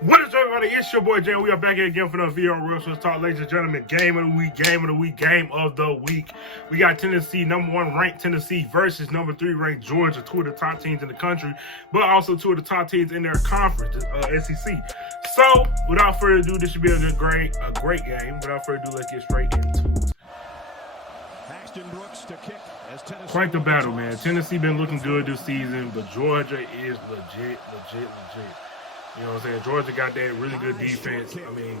What is up, everybody? It's your boy Jay. We are back here again for another video. Real Sports Talk, ladies and gentlemen. Game of the week, game of the week, game of the week. We got Tennessee, #1 ranked Tennessee versus #3 ranked Georgia, two of the top teams in the country, but also two of the top teams in their conference, SEC. So, without further ado, this should be a great game. Without further ado, let's get straight into it. Quite the battle, man. Tennessee been looking good this season, but Georgia is legit. You know what I'm saying? Georgia got that really good defense. I mean,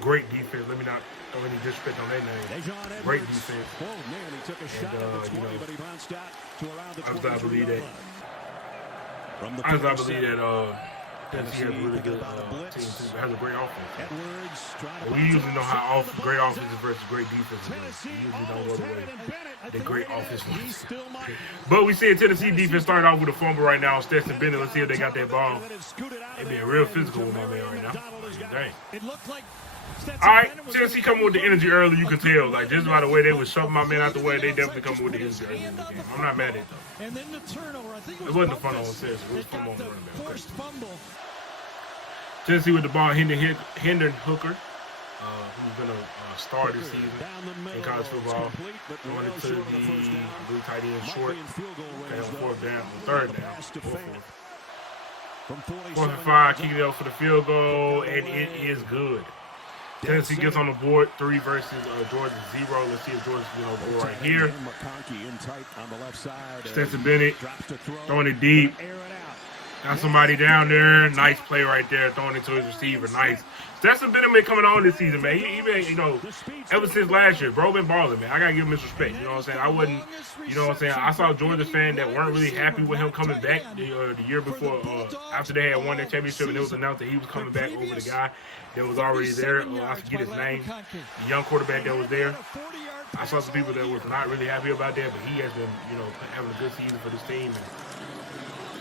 great defense. Let me not throw any disrespect on their name. Great defense. And, I believe that Tennessee has a really good team, too. Has a great offense. But we usually know how great offense versus great defense is. We usually don't go the way the great offense was. But we see Tennessee defense started off with a fumble right now on Stetson Bennett. Let's see if they got that ball. They being real physical with my man right now. Dang. All right, Tennessee coming with the energy early. You can tell, like just by the way they was shoving my man out the way, they definitely coming with the energy early in the game. I'm not mad at it though. It wasn't a fun on Tennessee. It was fun on the running back. Okay. Tennessee with the ball, Hendon Hooker, who's gonna start this season in college football. Going into the blue tight end short. Okay, on third down. Fourth and 5, kicking it up for the field goal, and it is good. Tennessee gets on the board, 3 versus Georgia 0. Let's see if Georgia's going to go right here. Stetson Bennett throwing it deep. Got somebody down there. Nice play right there, throwing it to his receiver. Nice. Stetson Bennett been coming on this season, man. He been, ever since last year, bro been balling, man. I got to give him his respect. You know what I'm saying? I wasn't, I saw Georgia fans that weren't really happy with him coming back the year before, after they had won that championship, and it was announced that he was coming back over the guy that was already there. I forget his name. The young quarterback that was there. I saw some people that was not really happy about that, but he has been, having a good season for this team.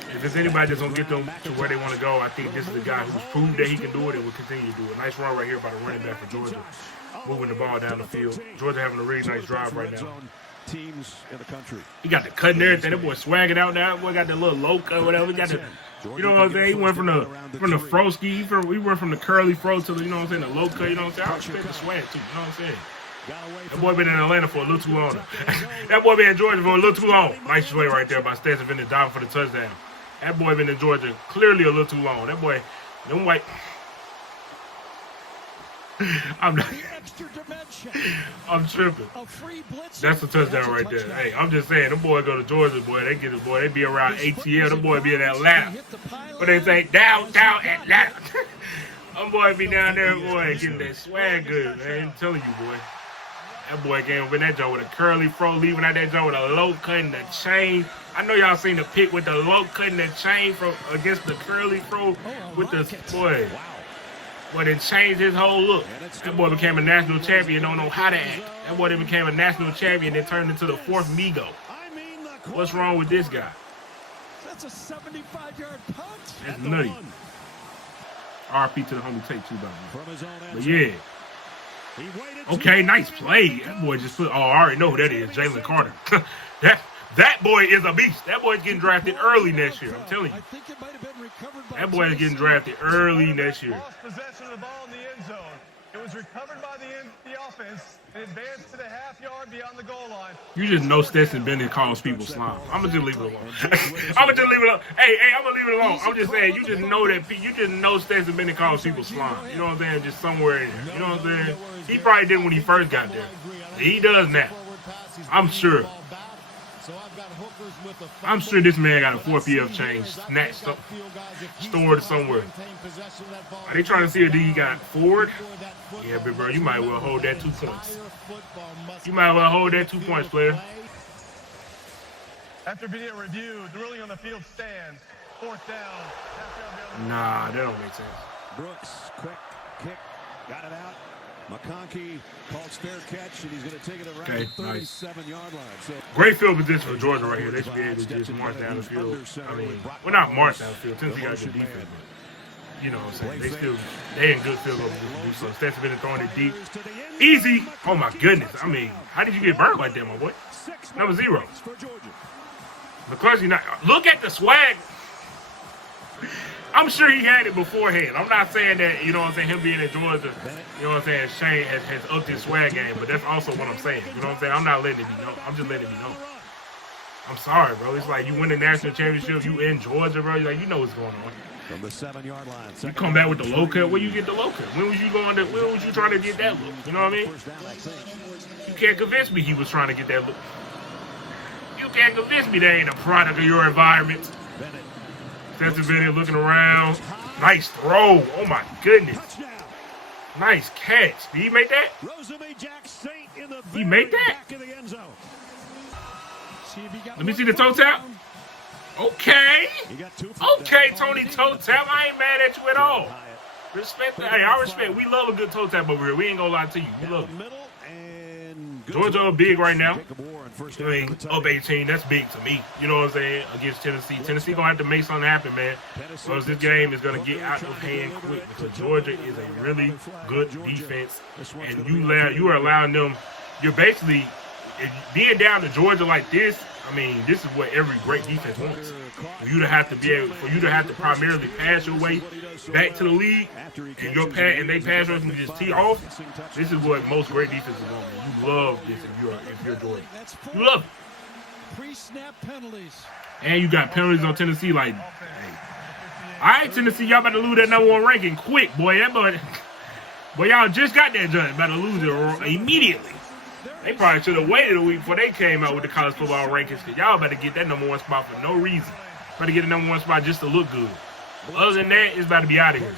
And if there's anybody that's going to get them to where they want to go, I think this is the guy who's proved that he can do it and will continue to do it. Nice run right here by the running back for Georgia, moving the ball down the field. Georgia having a really nice drive right now. Teams in the country. He got the cut and everything. That boy swagging out now. That boy got that little low cut or whatever. He got the, you know what I'm saying? He went from the fro ski. He went from the curly fro to the, you know what I'm saying, the low cut. You know what I'm saying? I respect the swag too. You know what I'm saying? That boy been in Atlanta for a little too long. That boy been in Georgia for a little too long. Nice play right there by Stetson Bennett diving for the touchdown. That boy been in Georgia clearly a little too long. That boy, them white. I'm tripping. That's a touchdown right there. Hey, I'm just saying, them boy go to Georgia, boy. They be around ATL. Them boy be in Atlanta. But they say down Atlanta. Them boy be down there, boy, getting that swag good, man. I'm telling you, boy. That boy came up in that joint with a curly fro, leaving out that joint with a low cut and the chain. I know y'all seen the pic with the low cut and the chain from against the curly fro with the boy. Boy, it changed his whole look. That boy became a national champion, don't know how to act. That boy then became a national champion, then turned into the 4th Migo. What's wrong with this guy? That's a 75-yard punt. That's nutty. RP to the homie take 2 down. But yeah. Okay, nice play. That boy just put, I already know who that is, Jalen Carter. That boy is a beast. That boy's getting drafted early next year. I'm telling you. That boy is getting drafted early next year. Lost possession of the ball in the end zone. It was recovered by the offense and advanced to the half-yard beyond the goal line. You just know Stetson Bennett calls people slime. I'm gonna just leave it alone. I'm gonna just leave it alone. Hey, I'm gonna leave it alone. I'm just saying, you just know Stetson Bennett calls people slime. You know what I'm saying? Just somewhere in there. You know what I'm saying? He probably didn't when he first got there. He does now. I'm sure. I'm sure this man got a 4PF chain snatched up, stored somewhere. Are they trying to see if he got forward? Yeah, big bro, you might well hold that 2 points. You might well hold that 2 points, player. After video review, the ruling on the field stands. 4th down. Nah, that don't make sense. Brooks, quick kick, got it out. McConkey calls fair catch, and he's going to take it around the 37-yard line. So great field position for Georgia right here. They should be able to just march down the field. I mean, well, not march down the field. Tennessee got good defense, but you know what I'm saying? They in good field goal position. So Stetson Bennett throwing it deep. Easy. Oh, my goodness. I mean, how did you get burned like that, my boy? Number 0. McCluskey, look at the swag. I'm sure he had it beforehand. I'm not saying that, you know what I'm saying, him being in Georgia, you know what I'm saying, Shane has upped his swag game, but that's also what I'm saying. You know what I'm saying? I'm not letting it be known. I'm just letting it be known. I'm sorry, bro. It's like you win the national championship, you in Georgia, bro. You're like, you know what's going on. From the 7-yard line. You come back with the low cut. Where you get the low cut? When was you trying to get that look? You know what I mean? You can't convince me he was trying to get that look. You can't convince me that ain't a product of your environment. Stetson Bennett looking around. Nice throw. Oh my goodness. Nice catch. Did he make that? He made that? Let me see the toe tap. Okay. Okay, Tony toe tap. I ain't mad at you at all. Respect that. Hey, I respect. We love a good toe tap over here. We ain't gonna lie to you. We love it. Georgia up big right now. I mean, up 18. That's big to me. You know what I'm saying? Against Tennessee. Tennessee gonna have to make something happen, man. Because this game is gonna get out of hand quick. Because Georgia is a really good defense, and you are allowing them. You're basically being down to Georgia like this. I mean, this is what every great defense wants. For you to have to primarily pass your way back to the league, and they pass rush and just tee off. This is what most great defenses want. You love this if you're Georgia. You love it. Pre-snap penalties. And you got penalties on Tennessee. Like, hey. All right, Tennessee, y'all about to lose that #1 ranking quick, boy. Boy, y'all just got that judge. About to lose it immediately. They probably should have waited a week before they came out with the college football rankings, because y'all about to get that #1 spot for no reason. About to get the #1 spot just to look good. Other than that, it's about to be out of here.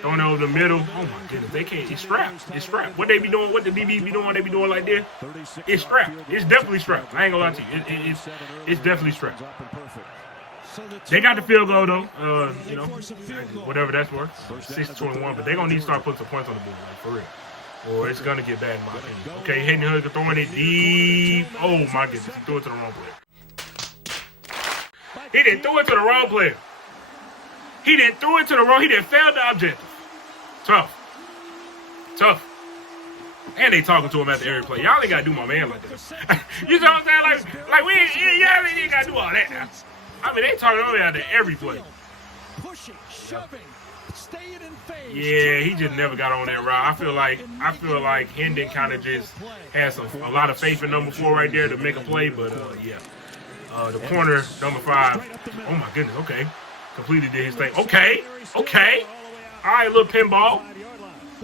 Throwing it over the middle. Oh my goodness, they can't. It's strapped. It's strapped. What they be doing? What the DBs be doing? They be doing like this. It's strapped. It's definitely strapped. I ain't gonna lie to you. It's definitely strapped. They got the field goal though. You know, whatever that's worth. 6-21, but they gonna need to start putting some points on the board, like for real. Or it's gonna get bad in my opinion. Okay, Hayden Hudson throwing it deep. Oh my goodness, he threw it to the wrong player. He didn't throw it to the wrong player. He didn't fail the objective. Tough. And they talking to him at the every play. Y'all ain't gotta do my man like that. You know what I'm saying? Like we ain't gotta do all that now. I mean, they talking over at the every play. Pushing, shoving, staying in phase. Yeah, he just never got on that route. I feel like Hendon kind of just has a lot of faith in #4 right there to make a play, but yeah. The corner, #5. Oh my goodness, okay. Completely did his thing. Okay. All right, little pinball.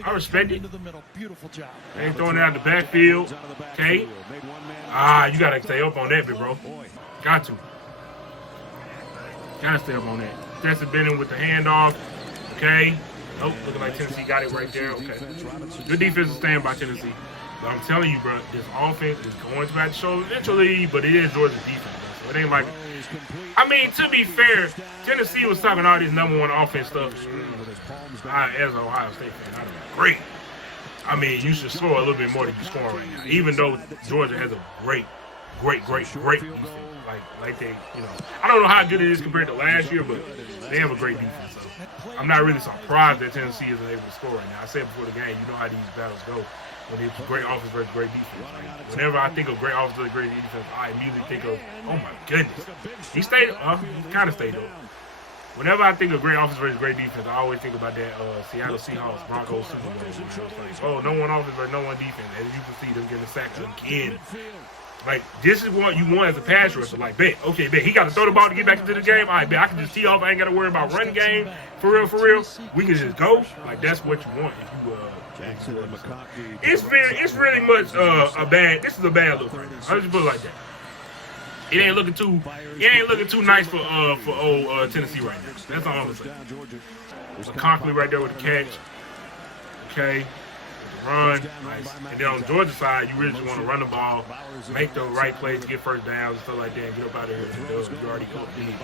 I respect it. They ain't throwing it out the backfield. Okay. You gotta stay up on that, big bro. Got to. Gotta stay up on that. Stetson Bennett with the handoff. Okay. Nope, looking like Tennessee got it right there. Okay. Good defensive stand by Tennessee. But I'm telling you, bro, this offense is going to have to show eventually, but it is Georgia's defense, bro. So it ain't like. I mean, to be fair, Tennessee was talking all this #1 offense stuff. As an Ohio State fan, I'd be great. I mean, you should score a little bit more than you scoring right now. Even though Georgia has a great defense. Like they, you know, I don't know how good it is compared to last year, but they have a great defense. So I'm not really surprised that Tennessee isn't able to score right now. I said before the game, you know how these battles go. When it's great offense versus great defense. Like, whenever I think of great offense versus great defense, I immediately think of, oh my goodness. He stayed, he kind of stayed though. Whenever I think of great offense versus great defense, I always think about that Seattle Seahawks Broncos Super Bowl. Like, oh, #1 offense versus #1 defense. As you can see, them getting sacked again. Like, this is what you want as a pass rusher. Like, bet. He got to throw the ball to get back into the game. All right, bet. I can just tee off. I ain't got to worry about run game. For real. We can just go. Like, that's what you want if you It's really much this is a bad look right now. I'll just put it like that. It ain't looking too nice for old Tennessee right now. That's all I'm gonna say. There's a Conklin right there with the catch. Okay. With the run. Nice. And then on Georgia side, you really just want to run the ball, make the right plays, get first downs and stuff like that, and get up out of here. You already go deep.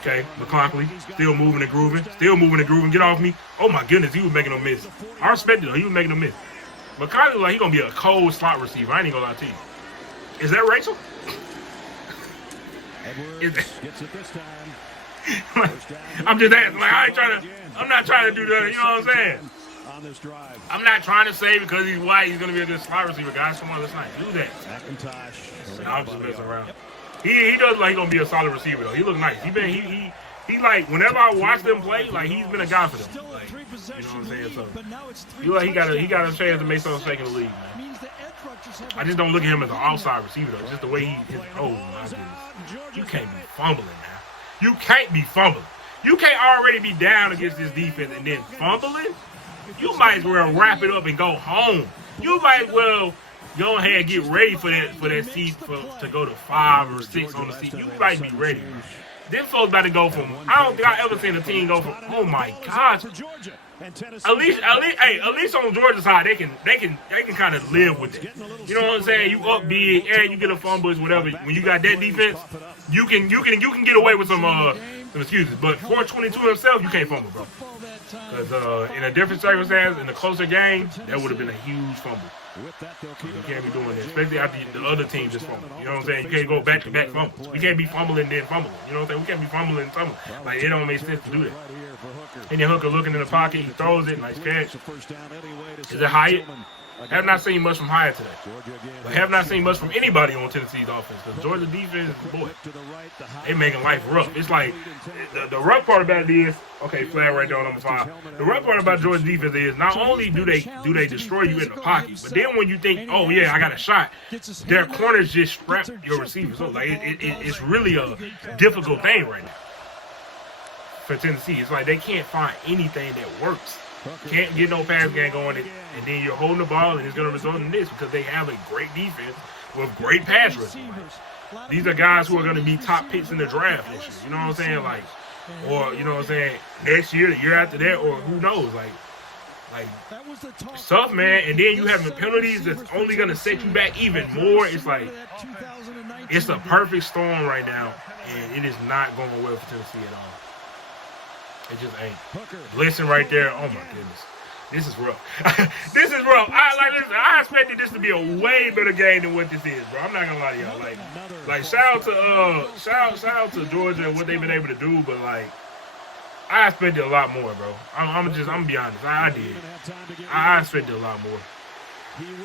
Okay, McConkley, still moving and grooving. Get off me. Oh my goodness, he was making them miss. I respect it though, he was making them miss. McConkley like he gonna be a cold slot receiver. I ain't gonna lie to you. Is that Rachel? I'm just asking. Like I'm not trying to do that. You know what I'm saying? I'm not trying to say because he's white, he's gonna be a good slot receiver, guys. Come on, let's not do that. I'm just messing around. He does like he gonna be a solid receiver though. He look nice. He's he like whenever I watch them play, like he's been a guy for them. Like, you know what I'm saying? So he got a chance to make something shake in the league, man. I just don't look at him as an outside receiver though. Just the way he is. Oh my goodness, you can't be fumbling now. You can't be fumbling. You can't already be down against this defense and then fumbling. You might as well wrap it up and go home. You might as well go ahead and get ready for that seat to go to 5 or 6 on the seat. You might be ready. Them folks about to go from. I don't think I ever seen a team go from. Oh my gosh. At least on Georgia's side, they can kind of live with it. You know what I'm saying? You up big and you get a fumble, whatever. When you got that defense, you can get away with some excuses. But 422 himself, you can't fumble, bro. Because in a different circumstance, in a closer game, that would have been a huge fumble. You can't be doing that, especially after the other team just fumbled. You know what I'm saying? You can't go back-to-back fumbles. We can't be fumbling then fumbling. You know what I'm saying? We can't be fumbling and fumbling. Like, it don't make sense to do that. And then Hooker looking in the pocket, he throws it, nice catch. Is it Hyatt? Have not seen much from Hyatt today. But have not seen much from anybody on Tennessee's offense. Because Georgia defense, boy, they making life rough. It's like, the rough part about it is, okay, flag right there on number 5. The rough part about Georgia defense is not only do they destroy you in the pocket, but then when you think, oh yeah, I got a shot, their corners just strap your receivers. So like it's really a difficult thing right now for Tennessee. It's like they can't find anything that works. Can't get no pass game going, and then you're holding the ball, and it's going to result in this because they have a great defense with great pass rushing. Like, these are guys who are going to be top picks in the draft this year. You know what I'm saying? Like, or you know what I'm saying? Next year, the year after that, or who knows? Like stuff, man. And then you have the penalties that's only going to set you back even more. It's like it's a perfect storm right now, and it is not going well for Tennessee at all. It just ain't. Blitzing right there. Oh my goodness. This is rough. This is rough. I expected this to be a way better game than what this is, bro. I'm not gonna lie to y'all. Like shout out to Georgia and what they've been able to do, but like I expected a lot more, bro. I'm gonna be honest. I did. I expected a lot more.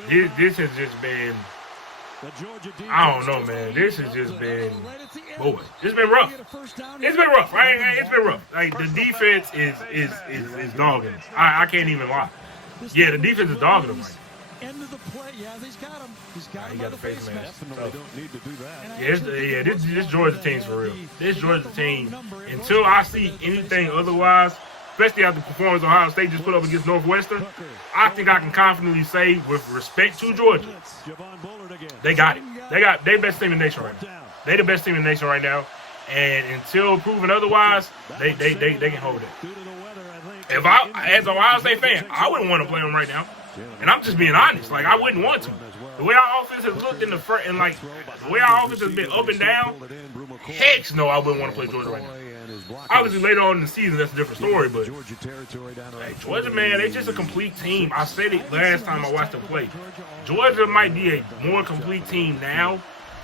This has just been. I don't know, man. This has just been, boy. It's been rough. It's been rough, right? It's been rough. Like the defense is dogging. I can't even lie. Yeah, the defense is dogging them. End of the play, yeah, he's got him. He got the face mask. So, this Georgia team's for real. This Georgia team, until I see anything otherwise, especially after the performance Ohio State just put up against Northwestern, I think I can confidently say, with respect to Georgia, they got it. They best team in the nation right now. They the best team in the nation right now, and until proven otherwise, they can hold it. If I, as an Ohio State fan, I wouldn't want to play them right now, and I'm just being honest. Like I wouldn't want to. The way our offense has looked in the front, and like the way our offense has been up and down, heck no, I wouldn't want to play Georgia right now. Obviously, later on in the season, that's a different story, but hey, Georgia, man, they just a complete team. I said it last time I watched them play. Georgia might be a more complete team now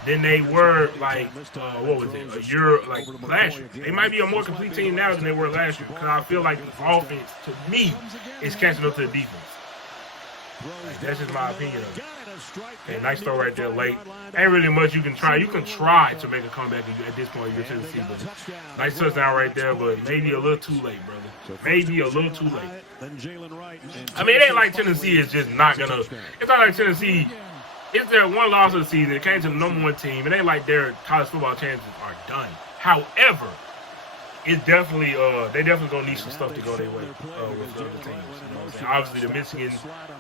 than they were, like, a year, like, last year. They might be a more complete team now than they were last year because I feel like the offense, to me, is catching up to the defense. Like, that's just my opinion of it. Okay, nice throw right there late. Ain't really much you can try. You can try to make a comeback at this point. You're Tennessee, but nice touchdown right there, but maybe a little too late, brother. Maybe a little too late. I mean, it ain't like Tennessee is just not gonna. It's not like Tennessee. It's their one loss of the season. It came to the #1 team. It ain't like their college football chances are done. However, it's definitely they definitely gonna need some stuff to go their way with the other teams. You know what I'm saying? Obviously, the Michigan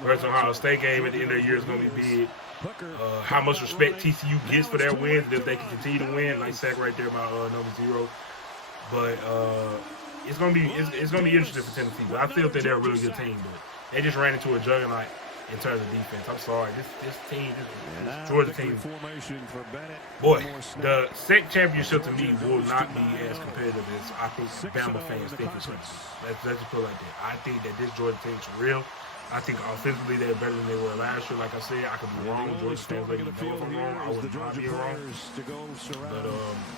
versus Ohio State game at the end of the year is gonna be big. How much respect TCU gets for their wins if they can continue to win. Nice sack right there by number 0. But it's gonna be interesting for Tennessee. But I still think they're a really good team. But they just ran into a juggernaut in terms of defense. I'm sorry, this team, this Georgia team. Boy, the SEC championship to me will not be as competitive as I think Bama fans think it's going to be. Let's just put it like that. I think that this Georgia team's real. I think offensively they're better than they were last year. Like I said, I could be wrong. Georgia fans let me know if I'm wrong. I wouldn't mind being wrong.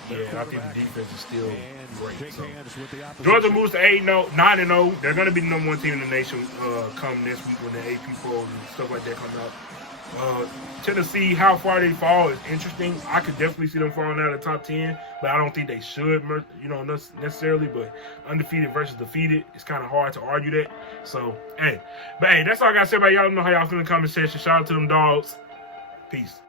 But yeah, I think the defense is still great. So Georgia moves to 9-0. They're going to be the #1 team in the nation come this week when the AP polls and stuff like that come out. Tennessee, how far they fall is interesting. I could definitely see them falling out of the top 10, but I don't think they should, necessarily. But undefeated versus defeated, it's kind of hard to argue that. So, hey, that's all I got to say about y'all. Know how y'all feel in the comment section. Shout out to them dogs. Peace.